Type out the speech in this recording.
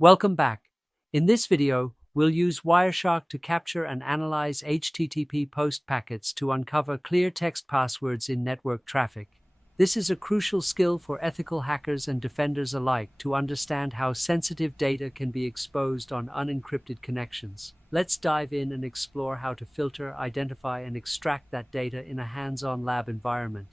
Welcome back. In this video, we'll use Wireshark to capture and analyze HTTP post packets to uncover clear text passwords in network traffic. This is a crucial skill for ethical hackers and defenders alike to understand how sensitive data can be exposed on unencrypted connections. Let's dive in and explore how to filter, identify, and extract that data in a hands-on lab environment.